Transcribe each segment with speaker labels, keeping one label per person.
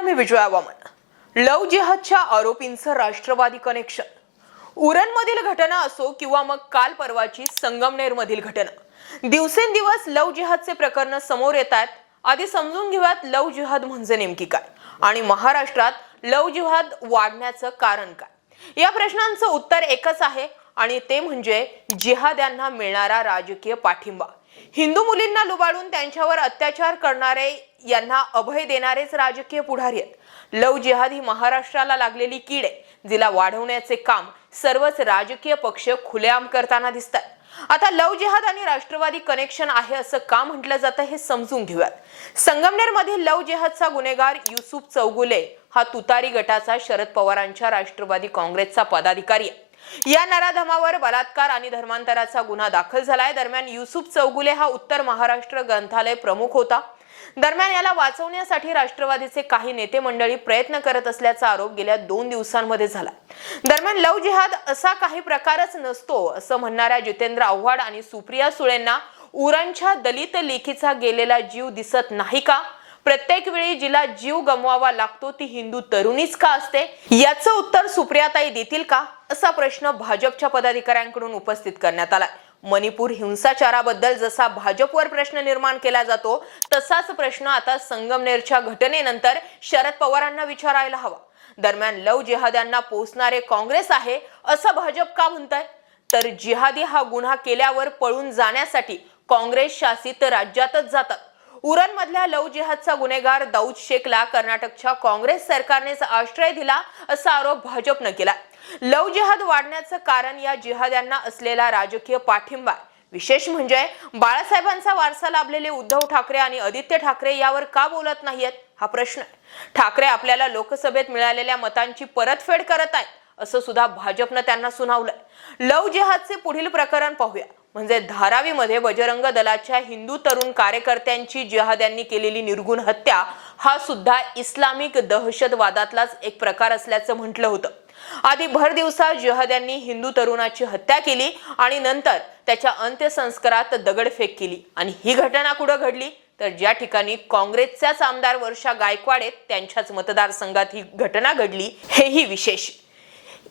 Speaker 1: नमस्कार मी विजया वामन लव जिहादच्या आरोपींचं राष्ट्रवादी कनेक्शन उरणमधील घटना असो किंवा मग काल परवाची संगमनेरमधील घटना. दिवसेंदिवस लव जिहादचे प्रकरण समोर येत आहेत आधी समजून घेऊयात लव जिहाद म्हणजे नेमकी काय? आणि महाराष्ट्रात लव जिहाद वाढण्याचं कारण काय? या प्रश्नांचं उत्तर एकच आहे आणि ते म्हणजे जिहाद्यांना मिळणारा राजकीय पाठिंबा. हिंदू मुलींना लुबाडून त्यांच्यावर अत्याचार करणारे यांना अभय देणारेच राजकीय पुढारी आहेत. लव जिहाद ही महाराष्ट्राला लागलेली कीड आहे. जिला वाढवण्याचे काम सर्वच राजकीय पक्ष खुलेआम करताना दिसतात आता लव जिहाद आणि राष्ट्रवादी कनेक्शन आहे असं का म्हटलं जातं हे समजून घेऊयात. संगमनेर मधील लव जिहादचा गुन्हेगार युसुफ चौगुले हा तुतारी गटाचा शरद पवारांच्या राष्ट्रवादी काँग्रेसचा पदाधिकारी आहे. या नराधमावर बलात्कार आणि धर्मांतराचा गुन्हा दाखल झालाय. दरम्यान युसुफ चौगुले हा उत्तर महाराष्ट्र ग्रंथालय प्रमुख होता. दरम्यान याला वाचवण्यासाठी राष्ट्रवादीचे काही नेते मंडळी प्रयत्न करत असल्याचा आरोप गेल्या दोन दिवसांमध्ये झाला. दरम्यान लव जिहाद असा काही प्रकारच नसतो असं म्हणणाऱ्या जितेंद्र आव्हाड आणि सुप्रिया सुळेंना उरणच्या दलित लेखीचा गेलेला जीव दिसत नाही का? प्रत्येक वेळी जिला जीव गमवावा लागतो ती हिंदू तरुणीच का असते? याचं उत्तर सुप्रियाताई देतील का? असा प्रश्न भाजपच्या पदाधिकाऱ्यांकडून उपस्थित करण्यात आला मणिपूर हिंसाचाराबद्दल जसा भाजपवर प्रश्न निर्माण केला जातो तसाच प्रश्न आता संगमनेरच्या घटनेनंतर शरद पवारांना विचारायला हवा. दरम्यान लव जिहाद्यांना पोचणारे काँग्रेस आहे असं भाजप का म्हणताय? तर जिहादी हा गुन्हा केल्यावर पळून जाण्यासाठी काँग्रेस शासित राज्यातच जातात. उरण मधल्या लव जिहादचा गुन्हेगार दाऊद शेखला कर्नाटकच्या काँग्रेस सरकारनेच आश्रय दिला असा आरोप भाजपनं केला. लव जिहाद वाढण्याचं कारण या जिहाद्यांना असलेला राजकीय पाठिंबा विशेष म्हणजे बाळासाहेबांचा वारसा लाभलेले उद्धव ठाकरे आणि आदित्य ठाकरे यावर का बोलत नाहीयेत? हा प्रश्न आहे. ठाकरे आपल्याला लोकसभेत मिळालेल्या मतांची परतफेड करत आहेत असं सुद्धा भाजपनं त्यांना सुनावलंय. लव जिहादचे पुढील प्रकरण पाहूया. म्हणजे धारावीमध्ये बजरंग दलाच्या हिंदू तरुण कार्यकर्त्यांची जिहाद्यांनी केलेली निर्गुण हत्या हा सुद्धा इस्लामिक दहशतवादातलाच एक प्रकार असल्याचं म्हटलं होतं. आधी भर दिवसा जिहाद्यांनी हिंदू तरुणाची हत्या केली आणि नंतर त्याच्या अंत्यसंस्कारात दगडफेक केली. आणि ही घटना कुठं घडली? तर ज्या ठिकाणी काँग्रेसच्याच आमदार वर्षा गायकवाड आहेत त्यांच्याच मतदारसंघात ही घटना घडली. हेही विशेष.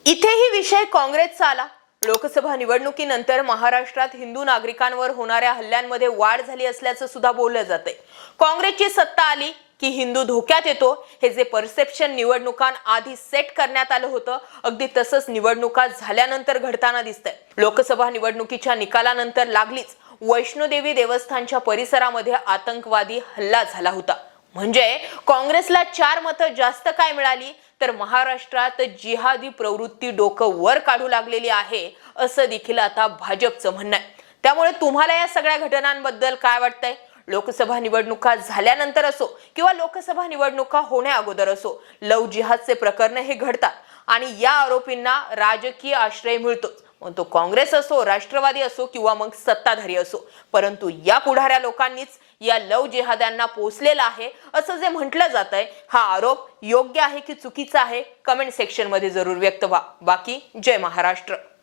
Speaker 1: इथेही विषय काँग्रेसचा आला. लोकसभा निवडणुकीनंतर महाराष्ट्रात हिंदू नागरिकांवर होणाऱ्या हल्ल्यांमध्ये वाढ झाली असल्याचं सुद्धा बोललं जातंय. काँग्रेसची सत्ता आली की हिंदू धोक्यात येतो हे जे परसेप्शन निवडणुकांआधी सेट करण्यात आलं होतं अगदी तसंच निवडणुका झाल्यानंतर घडताना दिसतंय. लोकसभा निवडणुकीच्या निकालानंतर लागलीच. वैष्णोदेवी देवस्थानच्या परिसरामध्ये आतंकवादी हल्ला झाला होता. म्हणजे काँग्रेसला चार मतं जास्त काय मिळाली? तर महाराष्ट्रात जिहादी प्रवृत्ती डोकं वर काढू लागलेली आहे असं देखील आता भाजपचं म्हणणं आहे. त्यामुळे तुम्हाला या सगळ्या घटनांबद्दल काय वाटतंय? लोकसभा निवडणुका झाल्यानंतर असो किंवा लोकसभा निवडणुका होण्या अगोदर असो लव जिहादचे प्रकरण हे घडतात आणि या आरोपींना राजकीय आश्रय मिळतोच. मग तो काँग्रेस असो राष्ट्रवादी असो किंवा मग सत्ताधारी असो परंतु या पुढाऱ्या लोकांनीच या लव जिहाद्यांना पोचलेला आहे. असं जे म्हटलं जात आहे हा आरोप योग्य आहे की चुकीचा आहे? कमेंट सेक्शनमध्ये जरूर व्यक्त व्हा. बाकी जय महाराष्ट्र.